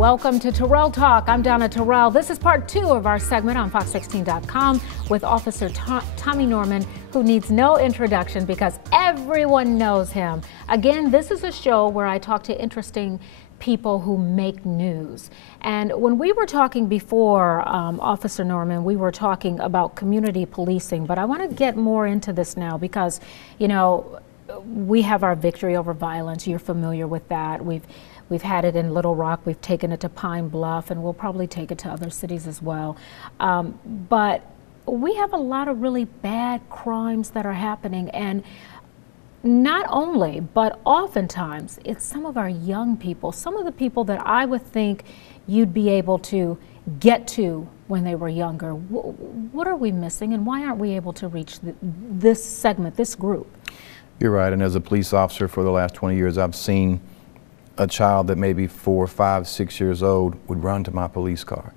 Welcome to Terrell Talk. I'm Donna Terrell. This is part 2 of our segment on Fox16.com with Officer Tommy Norman, who needs no introduction because everyone knows him. Again, this is a show where I talk to interesting people who make news. And when we were talking before, Officer Norman, we were talking about community policing, but I want to get more into this now because, you know, we have our victory over violence. You're familiar with that. We've had it in Little Rock, we've taken it to Pine Bluff, and we'll probably take it to other cities as well. But we have a lot of really bad crimes that are happening, and not only, but oftentimes, it's some of our young people, some of the people that I would think you'd be able to get to when they were younger. What are we missing, and why aren't we able to reach this segment, this group? You're right, and as a police officer for the last 20 years, I've seen a child that may be 4, 5, 6 years old would run to my police car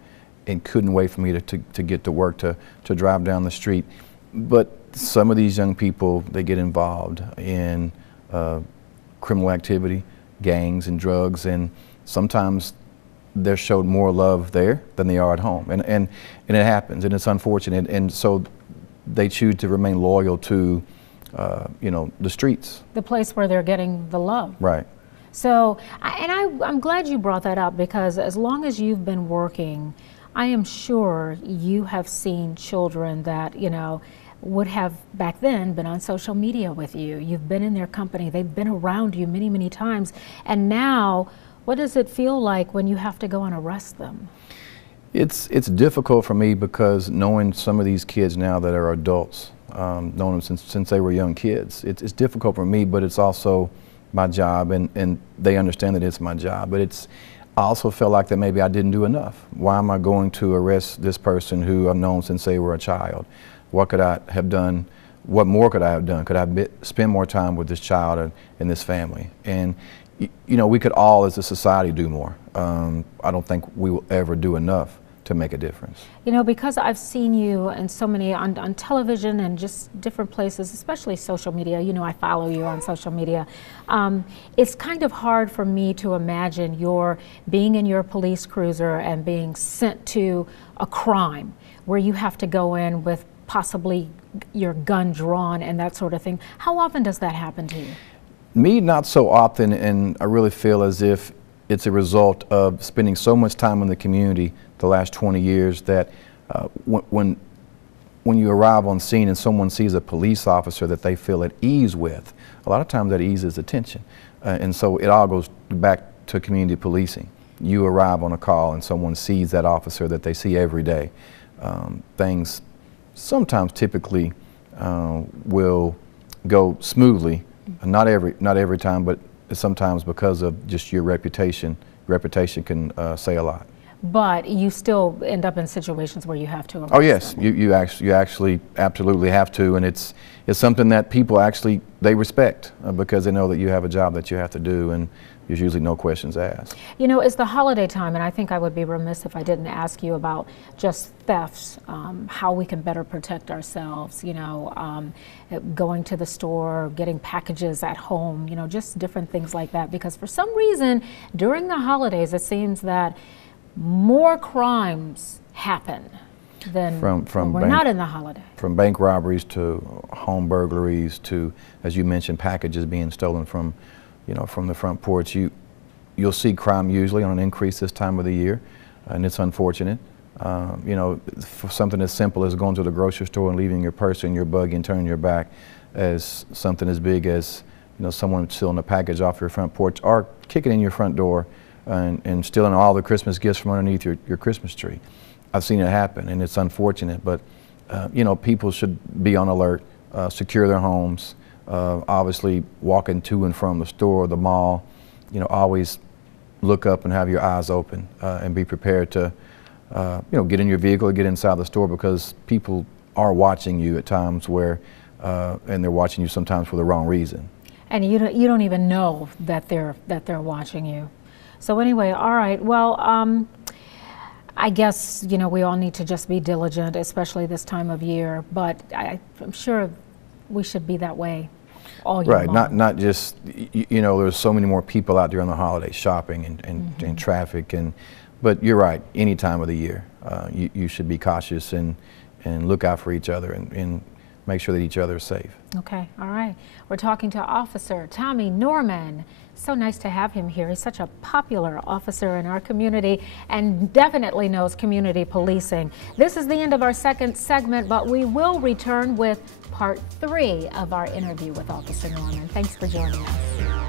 and couldn't wait for me to get to work, to drive down the street. But some of these young people, they get involved in criminal activity, gangs and drugs, and sometimes they're showed more love there than they are at home. And it happens, and it's unfortunate. And so they choose to remain loyal to, you know, the streets. The place where they're getting the love. Right. So, I'm glad you brought that up, because as long as you've been working, I am sure you have seen children that, you know, would have back then been on social media with you. You've been in their company. They've been around you many, many times. And now, what does it feel like when you have to go and arrest them? It's difficult for me because knowing some of these kids now that are adults, knowing them since they were young kids, it's difficult for me, but it's also my job, and they understand that it's my job. But I also felt like that maybe I didn't do enough. Why am I going to arrest this person who I've known since they were a child? What could I have done? What more could I have done? Could I spend more time with this child and this family? And you know, we could all as a society do more. I don't think we will ever do enough to make a difference. You know, because I've seen you in so many, on television and just different places, especially social media. You know, I follow you on social media. It's kind of hard for me to imagine your being in your police cruiser and being sent to a crime where you have to go in with possibly your gun drawn and that sort of thing. How often does that happen to you? Me, not so often, and I really feel as if it's a result of spending so much time in the community the last 20 years that when you arrive on scene and someone sees a police officer that they feel at ease with, a lot of times that ease is attention. And so it all goes back to community policing. You arrive on a call and someone sees that officer that they see every day. Things sometimes typically will go smoothly, not every time, but sometimes because of just your reputation. Reputation can say a lot. But you still end up in situations where you have to arrest Oh yes, them. you actually absolutely have to, and it's something that people actually, they respect because they know that you have a job that you have to do, and there's usually no questions asked. You know, it's the holiday time, and I think I would be remiss if I didn't ask you about just thefts, how we can better protect ourselves, you know, going to the store, getting packages at home, you know, just different things like that. Because for some reason, during the holidays, it seems that more crimes happen than when we're not in the holiday. From bank robberies to home burglaries to, as you mentioned, packages being stolen from, you know, from the front porch. You'll see crime usually on an increase this time of the year, and it's unfortunate. You know, for something as simple as going to the grocery store and leaving your purse in your buggy and turning your back, as something as big as, you know, someone stealing a package off your front porch or kicking in your front door and stealing all the Christmas gifts from underneath your Christmas tree. I've seen it happen, and it's unfortunate, but you know, people should be on alert, secure their homes, obviously walking to and from the store or the mall, you know, always look up and have your eyes open and be prepared to, you know, get in your vehicle or get inside the store, because people are watching you at times where, and they're watching you sometimes for the wrong reason. And you don't even know that they're watching you. So anyway, all right, well, I guess, you know, we all need to just be diligent, especially this time of year, but I'm sure we should be that way all year Right, long. not just, you know, there's so many more people out there on the holidays shopping and traffic, but you're right, any time of the year, you should be cautious and look out for each other and make sure that each other is safe. Okay, all right. We're talking to Officer Tommy Norman. So nice to have him here. He's such a popular officer in our community and definitely knows community policing. This is the end of our second segment, but we will return with part 3 of our interview with Officer Norman. Thanks for joining us.